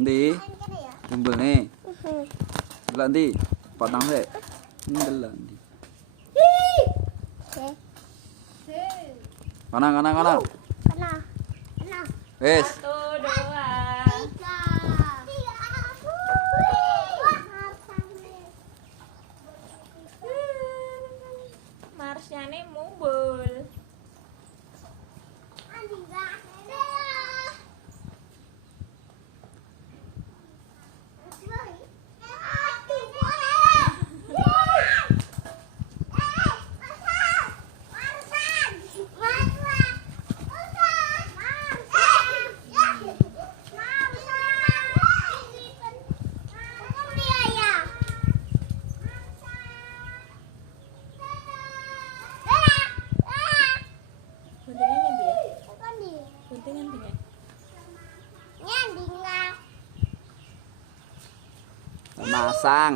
Ndi kumpul nih delok ndi potong sik delok ndi kana wis Marsyane mumbul. Guntingan nyambi ya? Guntingan nyambi ya? masang